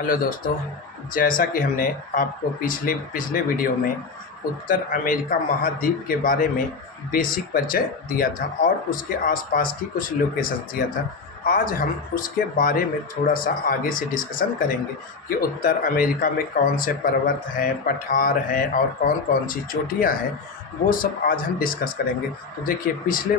Hello दोस्तों। जैसा कि हमने आपको पिछले पिछले वीडियो में उत्तर अमेरिका महाद्वीप के बारे में बेसिक परिचय दिया था और उसके आसपास की कुछ लोकेशंस दिया था। आज हम उसके बारे में थोड़ा सा आगे से डिस्कशन करेंगे कि उत्तर अमेरिका में कौन से पर्वत हैं, पठार हैं और कौन कौन सी चोटियां हैं। वो सब आज हम डिस्कस करेंगे। तो देखिए, पिछले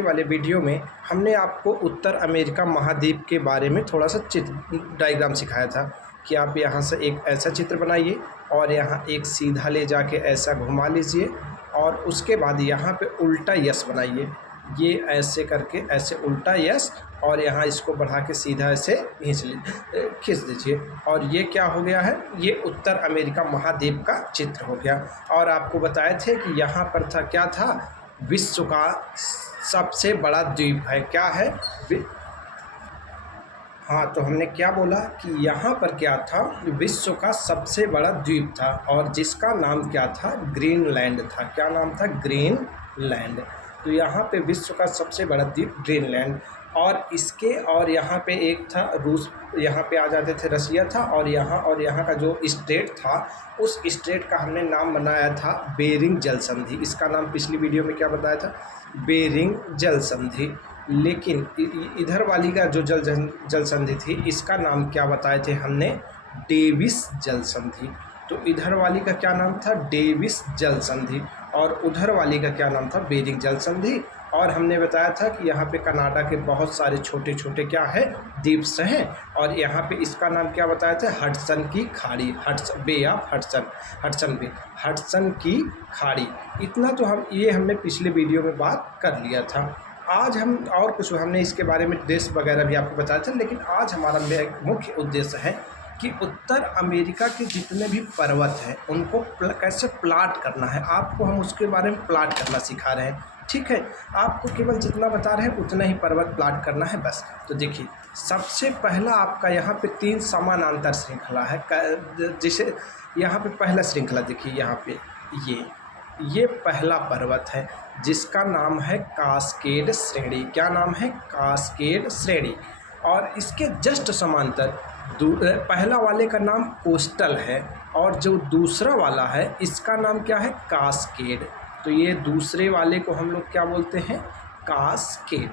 वाले वीडियो में हमने आपको उत्तर अमेरिका महाद्वीप के बारे में थोड़ा सा चित्र डायग्राम सिखाया था कि आप यहाँ से एक ऐसा चित्र बनाइए और यहाँ एक सीधा ले जाके ऐसा घुमा लीजिए और उसके बाद यहाँ पे उल्टा यस बनाइए। ये ऐसे करके ऐसे उल्टा यस और यहाँ इसको बढ़ा के सीधा ऐसे खींच दीजिए और ये क्या हो गया है, ये उत्तर अमेरिका महाद्वीप का चित्र हो गया। और आपको बताए थे कि यहाँ पर था, क्या था, विश्व का सबसे बड़ा द्वीप है। क्या है? हाँ, तो हमने क्या बोला कि यहाँ पर क्या था, विश्व का सबसे बड़ा द्वीप था और जिसका नाम क्या था, ग्रीनलैंड था। क्या नाम था? ग्रीनलैंड। तो यहाँ पे विश्व का सबसे बड़ा द्वीप ग्रीनलैंड और इसके और यहाँ पे एक था रूस, यहाँ पे आ जाते थे रसिया था और यहाँ का जो स्टेट था उस स्टेट का हमने नाम बनाया था बेरिंग जल संधि। इसका नाम पिछली वीडियो में क्या बताया था? बेरिंग जल संधि। लेकिन इधर वाली का जो जल संधि थी इसका नाम क्या बताए थे हमने? डेविस जल संधि। तो इधर वाली का क्या नाम था? डेविस जल संधि। और उधर वाली का क्या नाम था? बेरिंग जल संधि। और हमने बताया था कि यहाँ पे कनाडा के बहुत सारे छोटे छोटे क्या है, द्वीप्स हैं। और यहाँ पे इसका नाम क्या बताया था? हडसन की खाड़ी, Hudson bay of Hudson, Hudson की खाड़ी। इतना तो हमने पिछले वीडियो में बात कर लिया था। आज हम और कुछ हमने इसके बारे में देश वगैरह भी आपको बताया था, लेकिन आज हमारा मुख्य उद्देश्य है कि उत्तर अमेरिका के जितने भी पर्वत हैं उनको कैसे प्लाट करना है। आपको हम उसके बारे में प्लाट करना सिखा रहे हैं, ठीक है। आपको केवल जितना बता रहे हैं उतना ही पर्वत प्लाट करना है बस। तो देखिए, सबसे पहला आपका यहाँ पे 3 समानांतर श्रृंखला है, जिसे यहाँ पे पहला श्रृंखला देखिए, यहाँ पे ये पहला पर्वत है जिसका नाम है कास्केड श्रेणी। क्या नाम है? कास्केड श्रेणी। और इसके जस्ट समांतर पहला वाले का नाम कोस्टल है और जो दूसरा वाला है इसका नाम क्या है? कास्केड। तो ये दूसरे वाले को हम लोग क्या बोलते हैं? कास्केड।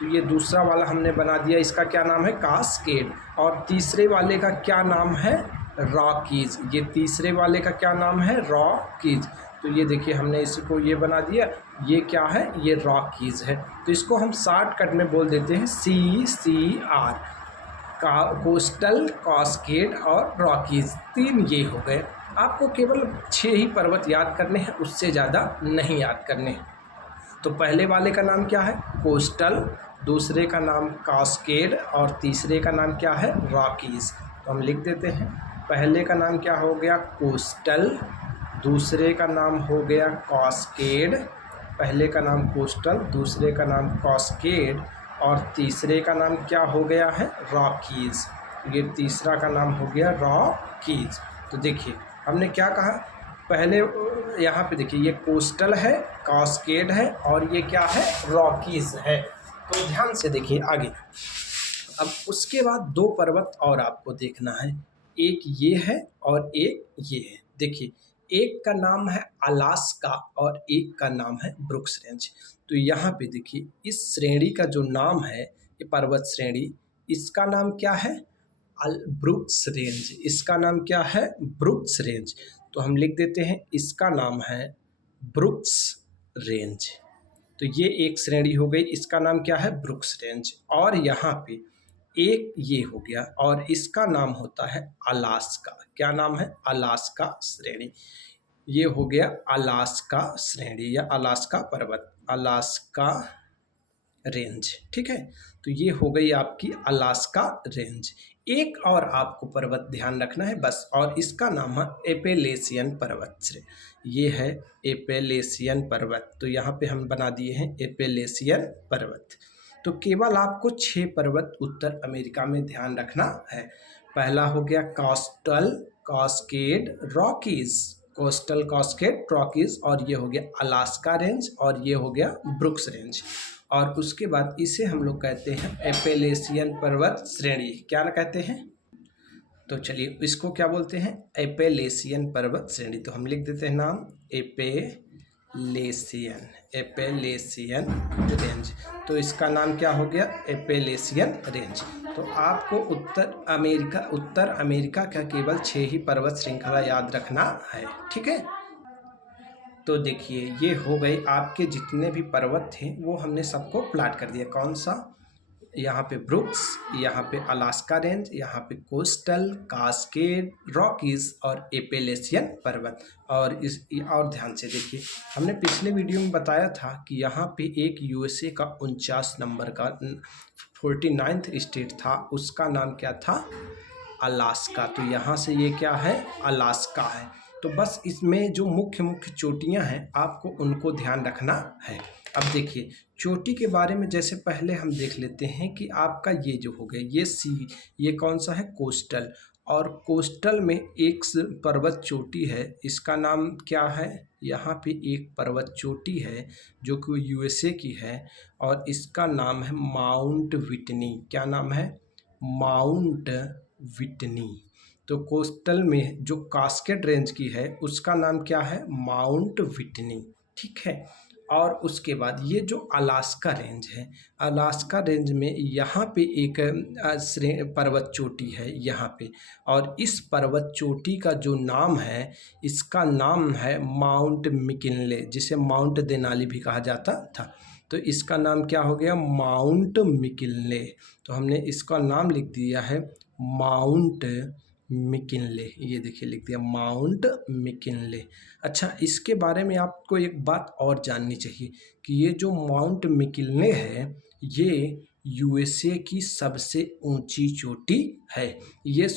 तो ये दूसरा वाला हमने बना दिया, इसका क्या नाम है? कास्केड। और तीसरे वाले का क्या नाम है? रॉकीज। ये तीसरे वाले का क्या नाम है? रॉकीज। तो ये देखिए, हमने इसको ये बना दिया, ये क्या है? ये रॉकीज है। तो इसको हम शॉर्टकट में बोल देते हैं CCR, कोस्टल, कास्केड और रॉकीज। 3 ये हो गए। आपको केवल 6 ही पर्वत याद करने हैं, उससे ज़्यादा नहीं याद करने हैं। तो पहले वाले का नाम क्या है? कोस्टल, दूसरे का नाम कास्केड और तीसरे का नाम क्या है? रॉकीज। तो हम लिख देते हैं, पहले का नाम क्या हो गया? कोस्टल, दूसरे का नाम हो गया कास्केड, पहले का नाम कोस्टल, दूसरे का नाम कास्केड और तीसरे का नाम क्या हो गया है? रॉकीज। ये तीसरा का नाम हो गया रॉकीज। तो देखिए, हमने क्या कहा पहले, यहाँ पे देखिए, ये कोस्टल है, कास्केड है और ये क्या है? रॉकीज है। तो ध्यान से देखिए आगे। अब उसके बाद 2 पर्वत और आपको देखना है, एक ये है और एक ये है। देखिए, एक का नाम है अलास्का और एक का नाम है ब्रुक्स रेंज। तो यहाँ पे देखिए, इस श्रेणी का जो नाम है, ये पर्वत श्रेणी, इसका नाम क्या है? Brooks range. इसका नाम क्या है? Brooks range. तो हम लिख देते हैं, इसका नाम है ब्रुक्स रेंज। तो ये एक श्रेणी हो गई, इसका नाम क्या है? Brooks range. और यहाँ पे एक ये हो गया और इसका नाम होता है अलास्का। क्या नाम है? अलास्का श्रेणी। ये हो गया अलास्का श्रेणी या अलास्का पर्वत, अलास्का रेंज, ठीक है। तो ये हो गई आपकी अलास्का रेंज। एक और आपको पर्वत ध्यान रखना है बस, और इसका नाम है एपेलेसियन पर्वत श्रेणी। ये है एपेलेसियन पर्वत। तो यहाँ पे हम बना दिए हैं एपेलेसियन पर्वत। तो केवल आपको 6 पर्वत उत्तर अमेरिका में ध्यान रखना है। पहला हो गया coastal, cascade, Rockies, coastal, cascade, Rockies, और ये हो गया अलास्का रेंज और ये हो गया ब्रुक्स रेंज। और उसके बाद इसे हम लोग कहते हैं एपेलेसियन पर्वत श्रेणी। क्या कहते हैं? तो चलिए इसको क्या बोलते हैं, एपेलेसियन पर्वत श्रेणी। तो हम लिख देते हैं नाम एपेलेसियन, एपेलेसियन रेंज। तो इसका नाम क्या हो गया, एपेलेसियन रेंज। तो आपको उत्तर अमेरिका का केवल 6 ही पर्वत श्रृंखला याद रखना है, ठीक है। तो देखिए ये हो गए आपके जितने भी पर्वत थे वो हमने सबको प्लाट कर दिया। कौन सा, यहाँ पे ब्रुक्स, यहाँ पे अलास्का रेंज, यहाँ पे कोस्टल, कास्केड, रॉकीज और एपेलेसियन पर्वत। और ध्यान से देखिए, हमने पिछले वीडियो में बताया था कि यहाँ पे एक यूएसए का 49 नंबर का 49th स्टेट था, उसका नाम क्या था, अलास्का। तो यहाँ से ये क्या है, अलास्का है। तो बस इसमें जो मुख्य मुख्य चोटियाँ हैं आपको उनको ध्यान रखना है। अब देखिए चोटी के बारे में, जैसे पहले हम देख लेते हैं कि आपका ये जो हो गया ये कौन सा है, कोस्टल। और कोस्टल में एक पर्वत चोटी है, इसका नाम क्या है, यहाँ पे एक पर्वत चोटी है जो कि यूएसए की है और इसका नाम है माउंट विटनी। क्या नाम है, माउंट विटनी। तो कोस्टल में जो कास्केड रेंज की है उसका नाम क्या है, माउंट विटनी, ठीक है। और उसके बाद ये जो अलास्का रेंज है, अलास्का रेंज में यहाँ पे एक पर्वत चोटी है यहाँ पे, और इस पर्वत चोटी का जो नाम है, इसका नाम है माउंट मिकिनले, जिसे माउंट देनाली भी कहा जाता था। तो इसका नाम क्या हो गया, माउंट मिकिनले। तो हमने इसका नाम लिख दिया है माउंट मिकिनले, ये देखिए लिख दिया माउंट मिकिनले। अच्छा, इसके बारे में आपको एक बात और जाननी चाहिए कि ये जो माउंट मिकिनले है ये यूएसए की सबसे ऊंची चोटी है। ये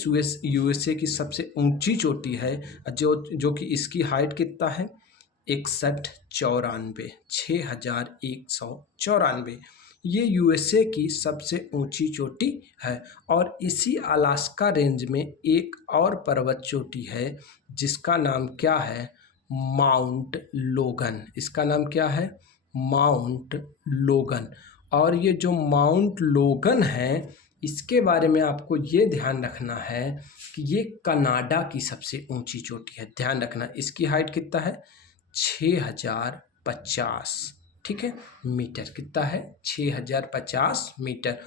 यूएसए की सबसे ऊंची चोटी है, जो कि इसकी हाइट कितना है, 6194 ये यूएसए की सबसे ऊंची चोटी है। और इसी अलास्का रेंज में एक और पर्वत चोटी है जिसका नाम क्या है, माउंट लोगन। इसका नाम क्या है, माउंट लोगन। और ये जो माउंट लोगन है इसके बारे में आपको ये ध्यान रखना है कि ये कनाडा की सबसे ऊंची चोटी है। ध्यान रखना, इसकी हाइट कितना है, 6050, ठीक है, मीटर। कितना है, 6050 मीटर।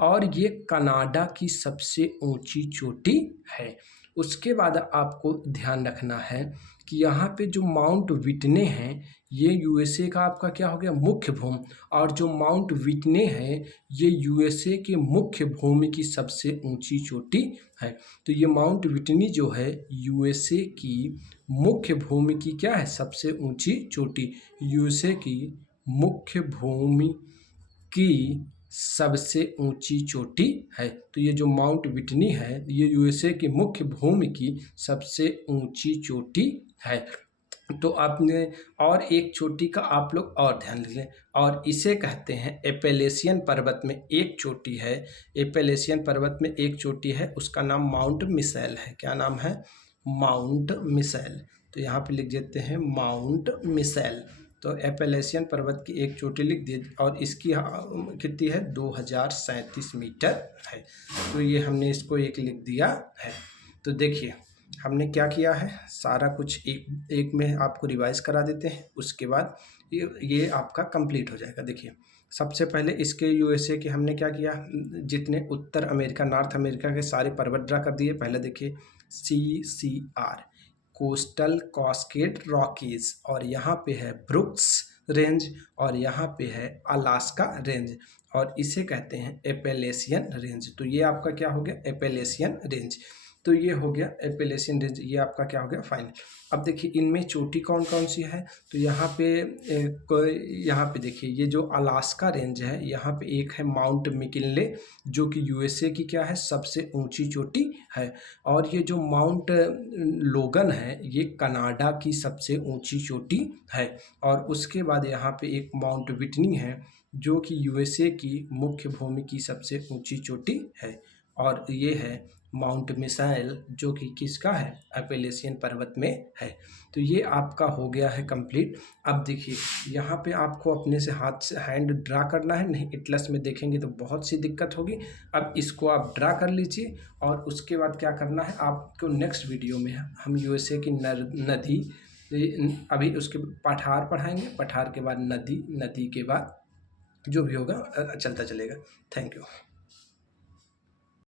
और ये कनाडा की सबसे ऊंची चोटी है। उसके बाद आपको ध्यान रखना है कि यहाँ पे जो माउंट विटने हैं ये यूएसए का आपका क्या हो गया, मुख्य भूमि। और जो माउंट विटने है ये यूएसए के मुख्य भूमि की सबसे ऊंची चोटी है। तो ये माउंट विटनी जो है यूएसए की मुख्य भूमि की क्या है, सबसे ऊंची चोटी, यूएसए की मुख्य भूमि की सबसे ऊंची चोटी है। तो ये जो माउंट विटनी है ये यूएसए की मुख्य भूमि की सबसे ऊंची चोटी है। तो आपने और एक चोटी का आप लोग और ध्यान लें, और इसे कहते हैं एपेलेसियन पर्वत में एक चोटी है, एपेलेसियन पर्वत में एक चोटी है, उसका नाम माउंट मिसाइल है। क्या नाम है, माउंट मिसाइल। तो यहाँ पे लिख देते हैं माउंट मिसाइल। तो एपेलेसियन पर्वत की एक चोटी लिख दी और इसकी कितनी है, 2037 मीटर है। तो ये हमने इसको एक लिख दिया है। तो देखिए हमने क्या किया है, सारा कुछ एक में आपको रिवाइज करा देते हैं, उसके बाद ये आपका कंप्लीट हो जाएगा। देखिए सबसे पहले इसके यूएसए के हमने क्या किया, जितने उत्तर अमेरिका, नॉर्थ अमेरिका के सारे पर्वत ड्रा कर दिए। पहले देखिए CCR, कोस्टल कास्केड रॉकीज, और यहाँ पे है ब्रुक्स रेंज, और यहाँ पे है अलास्का रेंज, और इसे कहते हैं एपेलेसियन रेंज। तो ये आपका क्या हो गया, एपेलेसियन रेंज। तो ये हो गया एपेलेसियन रेंज, ये आपका क्या हो गया, फाइनल। अब देखिए इनमें चोटी कौन कौन सी है, तो यहाँ पे देखिए ये जो अलास्का रेंज है यहाँ पे एक है माउंट मिकिनले जो कि यूएसए की क्या है, सबसे ऊंची चोटी है। और ये जो माउंट लोगन है ये कनाडा की सबसे ऊंची चोटी है। और उसके बाद यहाँ पे एक माउंट विटनी है जो कि यूएसए की मुख्य भूमि की सबसे ऊंची चोटी है। और ये है माउंट मिसाइल, जो कि किसका है, अपैलेशियन पर्वत में है। तो ये आपका हो गया है कंप्लीट। अब देखिए यहाँ पे आपको अपने से हाथ से हैंड ड्रा करना है, नहीं एटलस में देखेंगे तो बहुत सी दिक्कत होगी। अब इसको आप ड्रा कर लीजिए और उसके बाद क्या करना है आपको, नेक्स्ट वीडियो में हम यूएसए की नदी, अभी उसके पठार पढ़ाएंगे, पठार के बाद नदी, नदी के बाद जो भी होगा चलता चलेगा। Thank you.